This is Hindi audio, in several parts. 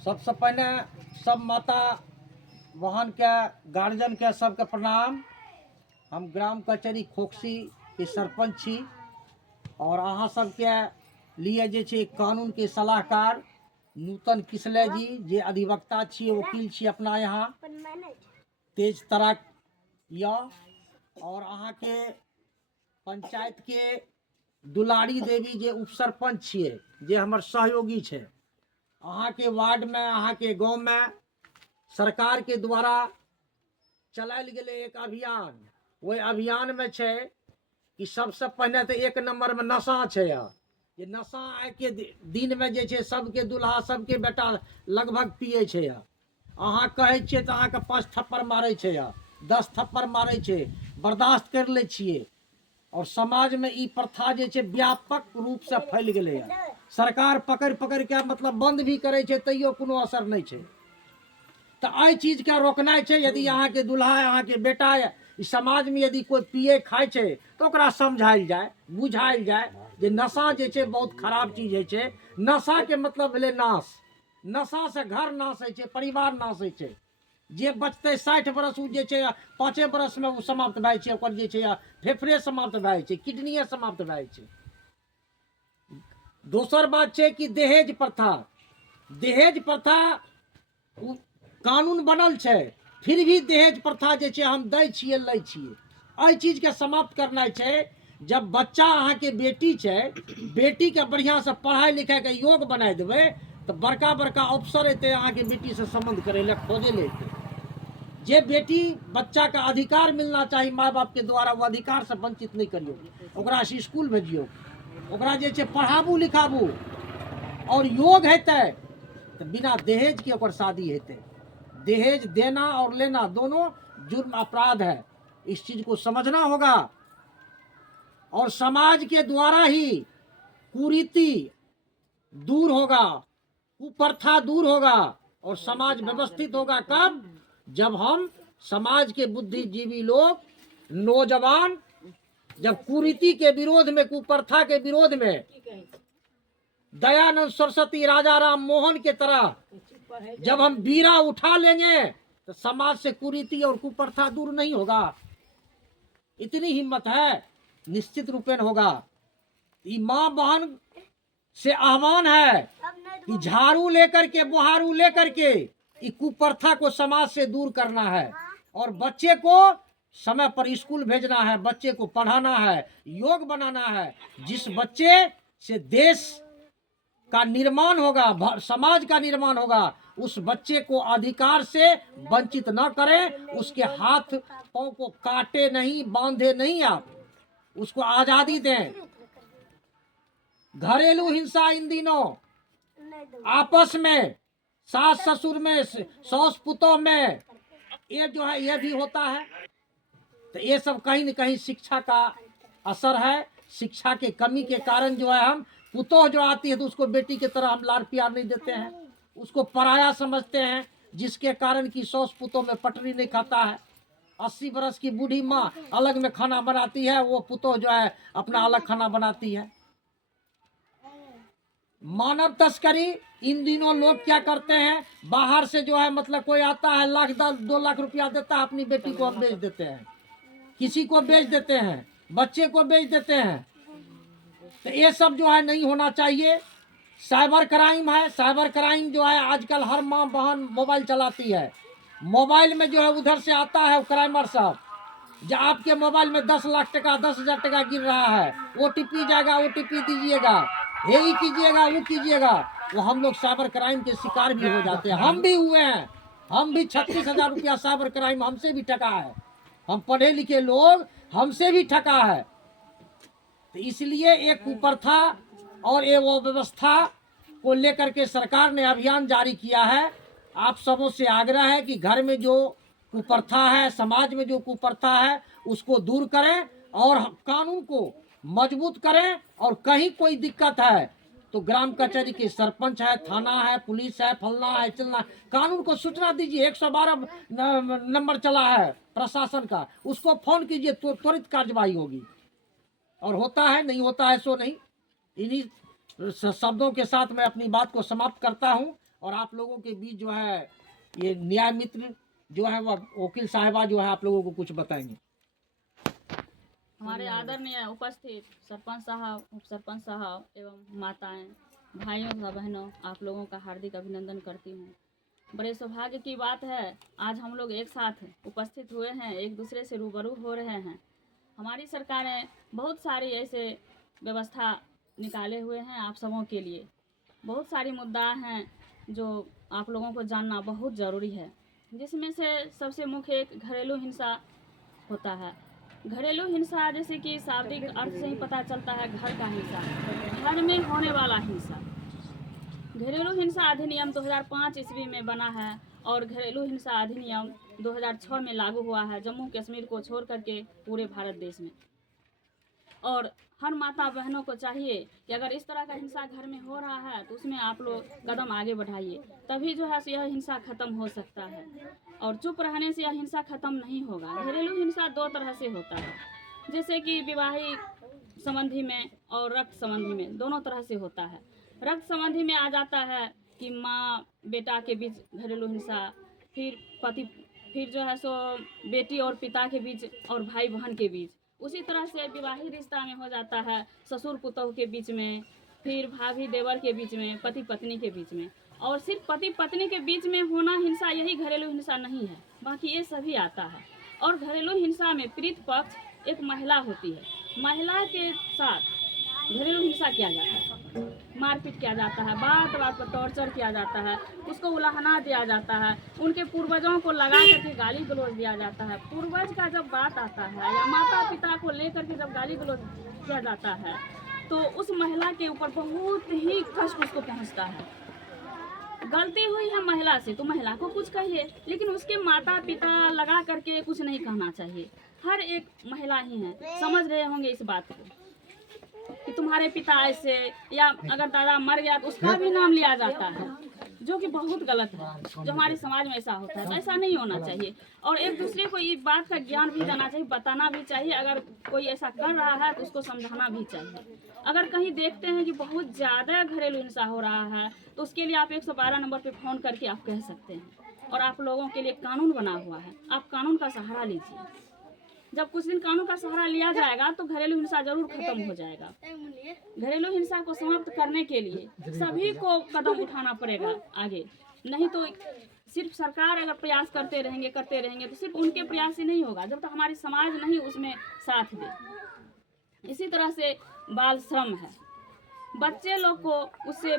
सबसे पहले सब माता बहन के गार्जियन के सबके प्रणाम। हम ग्राम कचहरी खोकसी के सरपंच छी और अहाँ सबके लिए जे छै कानून के सलाहकार नूतन किसले जी जे अधिवक्ता छी वकील छी अपना यहाँ तेज तरक या और अहाँ के पंचायत के दुलारी देवी जे उपसरपंच छिए जे हमर सहयोगी छे। अहाँ के वार्ड में अहाँ के गांव में सरकार के द्वारा चलायल गेले एक अभियान, वही अभियान में छे कि सबसे पहले तो एक नंबर में नशा छे। ये नशा आइ के दिन में जे छे सबके दुल्हा सबके बेटा लगभग पिए छे। अहाँ कहे छिए तो अहाँ के 5 थप्पड़ मारे छे, 10 थप्पड़ मारे छे, बर्दाश्त कर ले छिए। और समाज में ई प्रथा जे छे व्यापक रूप से फैल गेले है। सरकार पकड़ पकड़ के मतलब बंद भी करे छे तैयो कोनो असर नहीं छे। तो आई चीज के रोकना छे। यदि अहाँ के दुल्हा अहाँ के बेटा इस समाज में यदि कोई पिए खाए छे तो ओकरा समझाइल जाए, बुझाइल जाए जे नशा जे छे बहुत खराब चीज है छे। नशा के मतलब भेले नाश। नशा से घर नाश है छे, परिवार नाश है छे। जे बचते 60 बरस उ जे छे 5 बरस में उ समाप्त भए छे, ओकर जे छे फेफड़े समाप्त भए छे, किडनीए समाप्त भए छे। दोसर बात छे कि दहेज प्रथा। दहेज प्रथा कानून बनल छे फिर भी दहेज प्रथा जे छे हम दै छिए लै छिए। एहि चीज के समाप्त करना छे। जब बच्चा अहाँ के बेटी छे, बेटी के बढ़िया से पढ़ाई लिखाई के योग बना देवे तो बड़का बड़का अफसर एते अहाँ के बेटी से संबंध करे ले खोजे ले। जे बेटी बच्चा का अधिकार मिलना चाहिए माँ बाप के द्वारा वो अधिकार से वंचित नहीं करियो। ओकरा से स्कूल भेजियो, ओकरा जे छे पढ़ाबू लिखाबू और योग हेते तो बिना दहेज के ओकर शादी हेते। दहेज देना और लेना दोनों जुर्म अपराध है। इस चीज को समझना होगा और समाज के द्वारा ही कुरीति दूर होगा, कुप्रथा दूर होगा और समाज व्यवस्थित होगा। कब? जब हम समाज के बुद्धिजीवी लोग नौजवान जब कुरीति के विरोध में, कुप्रथा के विरोध में दयानंद सरस्वती, राजा राम मोहन के तरह जब हम बीड़ा उठा लेंगे तो समाज से कुरीति और कुप्रथा दूर नहीं होगा। इतनी हिम्मत है, निश्चित रूपेण होगा। ये माँ बहन से आह्वान है कि झाड़ू लेकर के, बुहारू लेकर के इस कुप्रथा को समाज से दूर करना है और बच्चे को समय पर स्कूल भेजना है, बच्चे को पढ़ाना है, योग बनाना है। जिस बच्चे से देश का निर्माण होगा, समाज का निर्माण होगा, उस बच्चे को अधिकार से वंचित न करें। उसके हाथ पांव को काटे नहीं, बांधे नहीं, आप उसको आजादी दें। घरेलू हिंसा इन दिनों आपस में सास ससुर में, सौस पुतोह में ये जो है ये भी होता है। तो ये सब कहीं न कहीं शिक्षा का असर है। शिक्षा के कमी के कारण जो है हम पुतोह जो आती है तो उसको बेटी की तरह हम लाड़ प्यार नहीं देते हैं, उसको पराया समझते हैं, जिसके कारण की सौस पुतोह में पटरी नहीं खाता है। 80 बरस की बूढ़ी माँ अलग में खाना बनाती है, वो पुतोह जो है अपना अलग खाना बनाती है। मानव तस्करी इन दिनों लोग क्या करते हैं, बाहर से जो है मतलब कोई आता है 1,00,000 2 लाख रुपया देता है, अपनी बेटी को हम बेच देते हैं, किसी को बेच देते हैं, बच्चे को बेच देते हैं। तो ये सब जो है नहीं होना चाहिए। साइबर क्राइम है, साइबर क्राइम जो है आजकल हर माँ बहन मोबाइल चलाती है। मोबाइल में जो है उधर से आता है क्राइमर साहब, जब आपके मोबाइल में 10 लाख टका 10,000 टका गिर रहा है, OTP जाएगा, OTP दीजिएगा, यही कीजिएगा, वो कीजिएगा, वो हम लोग साइबर क्राइम के शिकार भी हो जाते हैं। हम भी हुए हैं, हम भी 36,000 रुपया साइबर क्राइम हमसे भी ठगा है। हम पढ़े लिखे लोग, हमसे भी ठगा है। तो इसलिए एक कुप्रथा और एक वो व्यवस्था को लेकर के सरकार ने अभियान जारी किया है। आप सबों से आग्रह है कि घर में जो कुप्रथा है, समाज में जो कुप्रथा है, उसको दूर करें और कानून को मजबूत करें। और कहीं कोई दिक्कत है तो ग्राम कचहरी के सरपंच है, थाना है, पुलिस है, फलना है, चलना, कानून को सूचना दीजिए। 112 नंबर चला है प्रशासन का, उसको फोन कीजिए तो त्वरित कार्यवाही होगी। और होता है, नहीं होता है सो नहीं। इन्हीं शब्दों के साथ मैं अपनी बात को समाप्त करता हूं। और आप लोगों के बीच जो है ये न्याय मित्र जो है वह वकील साहिबा जो है आप लोगों को कुछ बताएंगे। हमारे आदरणीय उपस्थित सरपंच साहब, उप सरपंच साहब एवं माताएं, भाइयों तथा बहनों, आप लोगों का हार्दिक अभिनंदन करती हूँ। बड़े सौभाग्य की बात है, आज हम लोग एक साथ उपस्थित हुए हैं, एक दूसरे से रूबरू हो रहे हैं। हमारी सरकार ने बहुत सारी ऐसे व्यवस्था निकाले हुए हैं आप सबों के लिए। बहुत सारी मुद्दा हैं जो आप लोगों को जानना बहुत ज़रूरी है, जिसमें से सबसे मुख्य एक घरेलू हिंसा होता है। घरेलू हिंसा जैसे कि शाब्दिक अर्थ से ही पता चलता है, घर का हिंसा, घर में होने वाला हिंसा। घरेलू हिंसा अधिनियम 2005 ईस्वी में बना है और घरेलू हिंसा अधिनियम 2006 में लागू हुआ है, जम्मू कश्मीर को छोड़ करके पूरे भारत देश में। और हर माता बहनों को चाहिए कि अगर इस तरह का हिंसा घर में हो रहा है तो उसमें आप लोग कदम आगे बढ़ाइए, तभी जो है यह हिंसा खत्म हो सकता है। और चुप रहने से यह हिंसा खत्म नहीं होगा। घरेलू हिंसा दो तरह से होता है, जैसे कि विवाहित संबंधी में और रक्त संबंधी में, दोनों तरह से होता है। रक्त संबंधी में आ जाता है कि माँ बेटा के बीच घरेलू हिंसा, फिर जो है सो बेटी और पिता के बीच और भाई बहन के बीच। उसी तरह से विवाहित रिश्ता में हो जाता है ससुर पुतोह के बीच में, फिर भाभी देवर के बीच में, पति पत्नी के बीच में। और सिर्फ पति पत्नी के बीच में होना हिंसा यही घरेलू हिंसा नहीं है, बाकी ये सभी आता है। और घरेलू हिंसा में पीड़ित पक्ष एक महिला होती है, महिला के साथ घरेलू हिंसा किया जाता है, मारपीट किया जाता है, बात बात पर टॉर्चर किया जाता है, उसको उलाहना दिया जाता है, उनके पूर्वजों को लगा करके गाली गलौज दिया जाता है। पूर्वज का जब बात आता है या माता पिता को लेकर के जब गाली गलौज किया जाता है तो उस महिला के ऊपर बहुत ही कष्ट उसको पहुंचता है। गलती हुई है महिला से तो महिला को कुछ कहिए, लेकिन उसके माता पिता लगा करके कुछ नहीं कहना चाहिए। हर एक महिला ही है, समझ रहे होंगे इस बात को कि तुम्हारे पिता ऐसे, या अगर दादा मर गया तो उसका भी नाम लिया जाता है, जो कि बहुत गलत है। जो हमारे समाज में ऐसा होता है तो ऐसा नहीं होना चाहिए। और एक दूसरे को इस बात का ज्ञान भी देना चाहिए, बताना भी चाहिए। अगर कोई ऐसा कर रहा है तो उसको समझाना भी चाहिए। अगर कहीं देखते हैं कि बहुत ज़्यादा घरेलू हिंसा हो रहा है तो उसके लिए आप 112 नंबर पर फ़ोन करके आप कह सकते हैं। और आप लोगों के लिए कानून बना हुआ है, आप कानून का सहारा लीजिए। जब कुछ दिन कानून का सहारा लिया जाएगा तो घरेलू हिंसा जरूर खत्म हो जाएगा। घरेलू हिंसा को समाप्त करने के लिए सभी को कदम उठाना पड़ेगा आगे, नहीं तो सिर्फ सरकार अगर प्रयास करते रहेंगे तो सिर्फ उनके प्रयास से नहीं होगा, जब तक हमारी समाज नहीं उसमें साथ दे। इसी तरह से बाल श्रम है, बच्चे लोग को उससे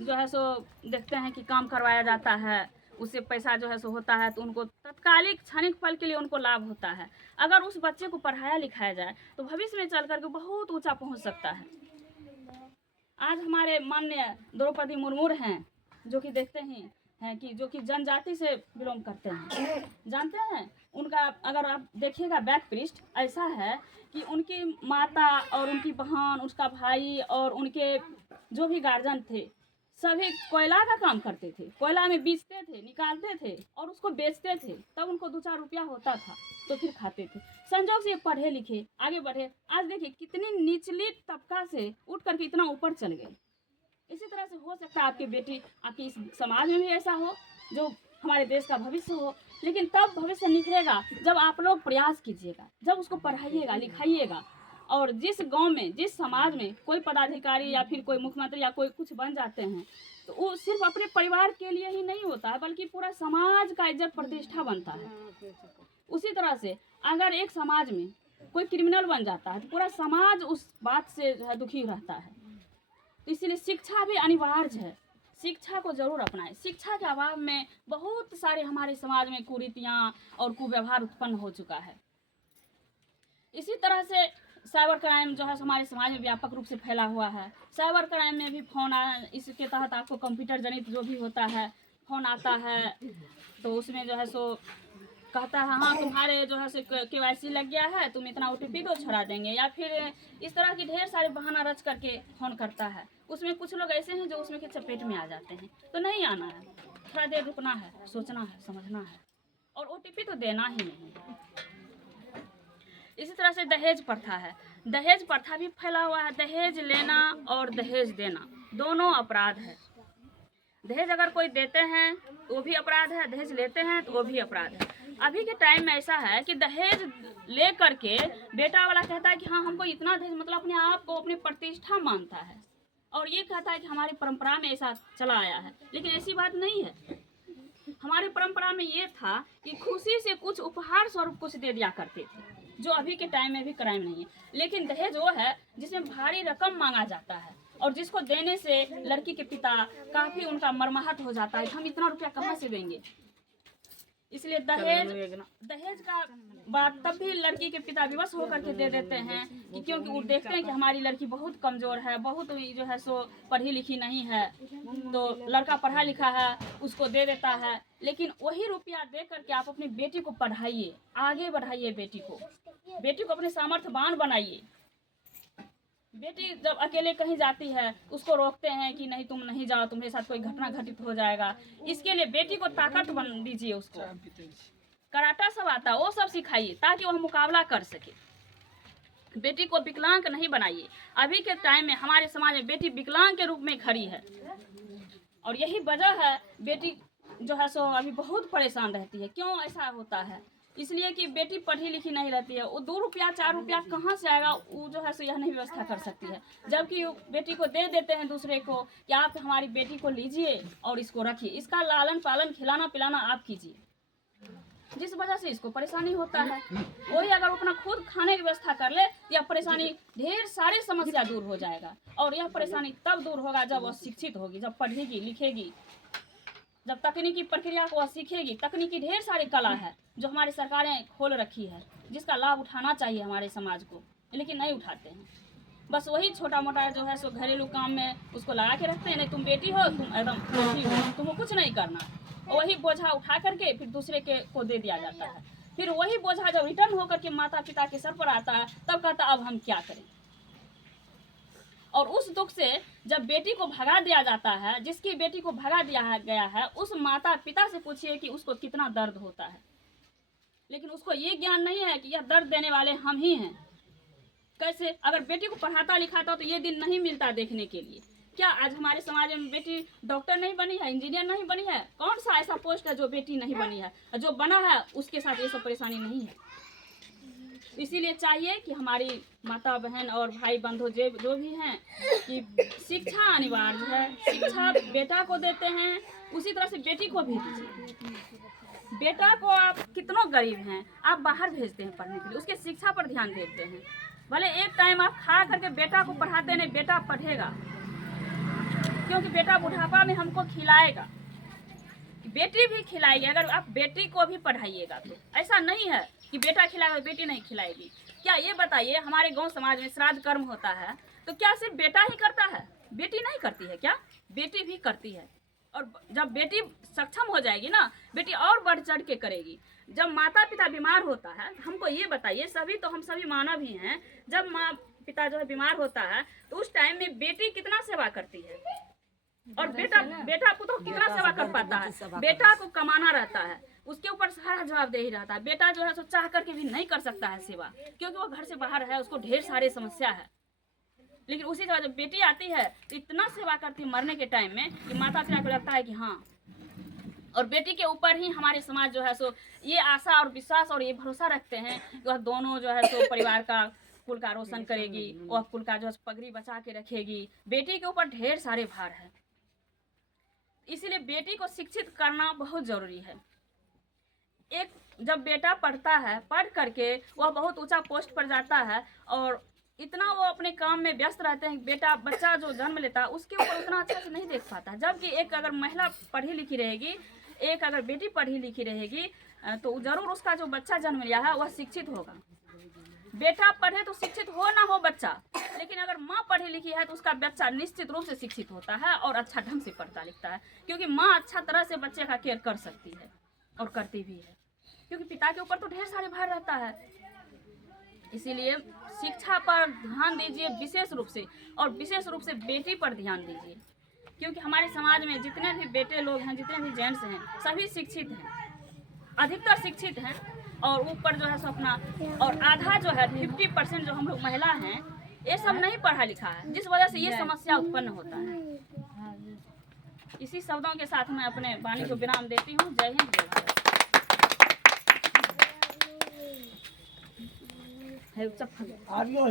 जो है सो देखते हैं कि काम करवाया जाता है, उससे पैसा जो है सो होता है तो उनको तत्कालिक क्षणिक फल के लिए उनको लाभ होता है। अगर उस बच्चे को पढ़ाया लिखाया जाए तो भविष्य में चल करके बहुत ऊंचा पहुंच सकता है। आज हमारे माननीय द्रौपदी मुर्मू हैं, जो कि देखते ही हैं कि जो कि जनजाति से बिलोंग करते हैं, जानते हैं उनका अगर आप देखिएगा बैक पृष्ठ ऐसा है कि उनकी माता और उनकी बहन, उसका भाई और उनके जो भी गार्जियन थे सभी कोयला का काम करते थे, कोयला में बीचते थे, निकालते थे और उसको बेचते थे, तब उनको 2-4 रुपया होता था तो फिर खाते थे। संजोग से पढ़े लिखे आगे बढ़े, आज देखिए कितनी निचली तबका से उठ करके इतना ऊपर चल गए। इसी तरह से हो सकता है आपकी बेटी, आपकी इस समाज में भी ऐसा हो जो हमारे देश का भविष्य हो, लेकिन तब भविष्य निखरेगा जब आप लोग प्रयास कीजिएगा, जब उसको पढ़ाइएगा लिखाइएगा। और जिस गांव में, जिस समाज में कोई पदाधिकारी या फिर कोई मुख्यमंत्री या कोई कुछ बन जाते हैं तो वो सिर्फ अपने परिवार के लिए ही नहीं होता है, बल्कि पूरा समाज का इज्जत प्रतिष्ठा बनता है। उसी तरह से अगर एक समाज में कोई क्रिमिनल बन जाता है तो पूरा समाज उस बात से जो है दुखी रहता है। तो इसीलिए शिक्षा भी अनिवार्य है, शिक्षा को जरूर अपनाएं। शिक्षा के अभाव में बहुत सारे हमारे समाज में कुरीतियाँ और कुव्यवहार उत्पन्न हो चुका है। इसी तरह से साइबर क्राइम जो है हमारे समाज में व्यापक रूप से फैला हुआ है। साइबर क्राइम में भी फ़ोन इसके तहत आपको कंप्यूटर जनित जो भी होता है फ़ोन आता है तो उसमें जो है सो कहता है हाँ तुम्हारे जो है सो KYC लग गया है, तुम इतना OTP दो छोड़ा देंगे, या फिर इस तरह की ढेर सारे बहाना रच करके फ़ोन करता है। उसमें कुछ लोग ऐसे हैं जो उसमें के चपेट में आ जाते हैं, तो नहीं आना है, थोड़ा देर रुकना है, सोचना है, समझना है और OTP तो देना ही नहीं है। इसी तरह से दहेज प्रथा है, दहेज प्रथा भी फैला हुआ है। दहेज लेना और दहेज देना दोनों अपराध है। दहेज अगर कोई देते हैं तो वो भी अपराध है, दहेज लेते हैं तो वो भी अपराध है। अभी के टाइम में ऐसा है कि दहेज ले करके बेटा वाला कहता है कि हाँ हमको इतना दहेज, मतलब अपने आप को अपनी प्रतिष्ठा मानता है और ये कहता है कि हमारी परंपरा में ऐसा चला आया है, लेकिन ऐसी बात नहीं है। हमारी परंपरा में ये था कि खुशी से कुछ उपहार स्वरूप कुछ दे दिया करते थे, जो अभी के टाइम में भी क्राइम नहीं है। लेकिन दहेज वो है जिसमें भारी रकम मांगा जाता है और जिसको देने से लड़की के पिता काफी उनका मर्माहत हो जाता है, हम इतना रुपया कहाँ से देंगे। इसलिए दहेज का बात तब भी लड़की के पिता विवश होकर के दे देते हैं कि क्योंकि वो देखते हैं कि हमारी लड़की बहुत कमजोर है, बहुत जो है सो पढ़ी लिखी नहीं है, तो लड़का पढ़ा लिखा है उसको दे देता है। लेकिन वही रुपया दे करके आप अपनी बेटी को पढ़ाइए, आगे बढ़ाइए, बेटी को अपने सामर्थ्यवान बनाइए। बेटी जब अकेले कहीं जाती है उसको रोकते हैं कि नहीं तुम नहीं जाओ, तुम्हारे साथ कोई घटना घटित हो जाएगा। इसके लिए बेटी को ताकत बन दीजिए, उसको कराटा सब आता है वो सब सिखाइए ताकि वह मुकाबला कर सके। बेटी को विकलांग नहीं बनाइए। अभी के टाइम में हमारे समाज में बेटी विकलांग के रूप में खड़ी है और यही वजह है बेटी जो है सो अभी बहुत परेशान रहती है। क्यों ऐसा होता है? इसलिए कि बेटी पढ़ी लिखी नहीं रहती है, वो 2 रुपया 4 रुपया कहाँ से आएगा, वो जो है सो यह नहीं व्यवस्था कर सकती है। जबकि बेटी को दे देते हैं दूसरे को कि आप हमारी बेटी को लीजिए और इसको रखिए, इसका लालन पालन खिलाना पिलाना आप कीजिए, जिस वजह से इसको परेशानी होता है। वही अगर अपना खुद खाने की व्यवस्था कर ले, यह परेशानी ढेर सारी समस्या दूर हो जाएगा। और यह परेशानी तब दूर होगा जब वह शिक्षित होगी, जब पढ़ेगी लिखेगी, जब तकनीकी प्रक्रिया को वह सीखेगी। तकनीकी ढेर सारी कला है जो हमारी सरकारें खोल रखी है, जिसका लाभ उठाना चाहिए हमारे समाज को, लेकिन नहीं उठाते हैं। बस वही छोटा मोटा जो है सो घरेलू काम में उसको लगा के रखते हैं। नहीं तुम बेटी हो, तुम एकदम बेटी हो, तुमको कुछ नहीं करना। वही बोझा उठा करके फिर दूसरे के को दे दिया जाता है। फिर वही बोझा जब रिटर्न होकर के माता पिता के सर पर आता है तब कहता अब हम क्या करें। और उस दुख से जब बेटी को भगा दिया जाता है, जिसकी बेटी को भगा दिया गया है, उस माता पिता से पूछिए कि उसको कितना दर्द होता है। लेकिन उसको ये ज्ञान नहीं है कि यह दर्द देने वाले हम ही हैं। कैसे? अगर बेटी को पढ़ाता लिखाता तो ये दिन नहीं मिलता देखने के लिए। क्या आज हमारे समाज में बेटी डॉक्टर नहीं बनी है, इंजीनियर नहीं बनी है? कौन सा ऐसा पोस्ट है जो बेटी नहीं बनी है? जो बना है उसके साथ ये सब परेशानी नहीं है। इसीलिए चाहिए कि हमारी माता बहन और भाई बंधु जो भी हैं कि शिक्षा अनिवार्य है। शिक्षा बेटा को देते हैं, उसी तरह से बेटी को भी दीजिए। बेटा को आप कितनों गरीब हैं, आप बाहर भेजते हैं पढ़ने के लिए, उसके शिक्षा पर ध्यान देते हैं। भले एक टाइम आप खा करके बेटा को पढ़ाते नहीं, बेटा पढ़ेगा, क्योंकि बेटा बुढ़ापा में हमको खिलाएगा, बेटी भी खिलाएगी। अगर आप बेटी को भी पढ़ाइएगा तो ऐसा नहीं है कि बेटा खिलाएगा बेटी नहीं खिलाएगी। क्या ये बताइए, हमारे गांव समाज में श्राद्ध कर्म होता है तो क्या सिर्फ बेटा ही करता है, बेटी नहीं करती है क्या? बेटी भी करती है। और जब बेटी सक्षम हो जाएगी ना, बेटी और बढ़ चढ़ के करेगी। जब माता पिता बीमार होता है, हमको ये बताइए, सभी तो हम सभी मानव ही हैं, जब माँ पिता जो है बीमार होता है तो उस टाइम में बेटी कितना सेवा करती है और बेटा को तो कितना सेवा कर पाता है। बेटा को कमाना रहता है, उसके ऊपर सारा जवाबदेही रहता है। बेटा जो है सो चाह करके भी नहीं कर सकता है सेवा, क्योंकि वो घर से बाहर है, उसको ढेर सारी समस्या है। लेकिन उसी तरह जब बेटी आती है तो इतना सेवा करती है मरने के टाइम में कि माता पिता को लगता है कि हाँ। और बेटी के ऊपर ही हमारे समाज जो है सो ये आशा और विश्वास और ये भरोसा रखते हैं कि वह दोनों जो है सो परिवार का कुल का रोशन करेगी, वह कुल का जो है पगड़ी बचा के रखेगी। बेटी के ऊपर ढेर सारे भार है, इसीलिए बेटी को शिक्षित करना बहुत जरूरी है। एक जब बेटा पढ़ता है, पढ़ करके वह बहुत ऊंचा पोस्ट पर जाता है और इतना वो अपने काम में व्यस्त रहते हैं, बच्चा जो जन्म लेता है उसके ऊपर उतना अच्छा से नहीं देख पाता। जबकि एक अगर महिला पढ़ी लिखी रहेगी, एक अगर बेटी पढ़ी लिखी रहेगी तो जरूर उसका जो बच्चा जन्म लिया है वह शिक्षित होगा। बेटा पढ़े तो शिक्षित हो ना हो बच्चा, लेकिन अगर माँ पढ़ी लिखी है तो उसका बच्चा निश्चित रूप से शिक्षित होता है और अच्छा ढंग से पढ़ता लिखता है, क्योंकि माँ अच्छा तरह से बच्चे का केयर कर सकती है और करती भी है, क्योंकि पिता के ऊपर तो ढेर सारे भार रहता है। इसीलिए शिक्षा पर ध्यान दीजिए विशेष रूप से, और विशेष रूप से बेटी पर ध्यान दीजिए, क्योंकि हमारे समाज में जितने भी बेटे लोग हैं, जितने भी जेंट्स हैं, सभी शिक्षित हैं, अधिकतर शिक्षित हैं। और ऊपर जो है सो अपना, और आधा जो है 50% जो हम लोग महिला हैं, ये सब नहीं पढ़ा लिखा है, जिस वजह से ये समस्या उत्पन्न होता है। इसी शब्दों के साथ मैं अपने वाणी को विराम देती हूँ। जय हिंद, जय भारत। है, सब आर्यो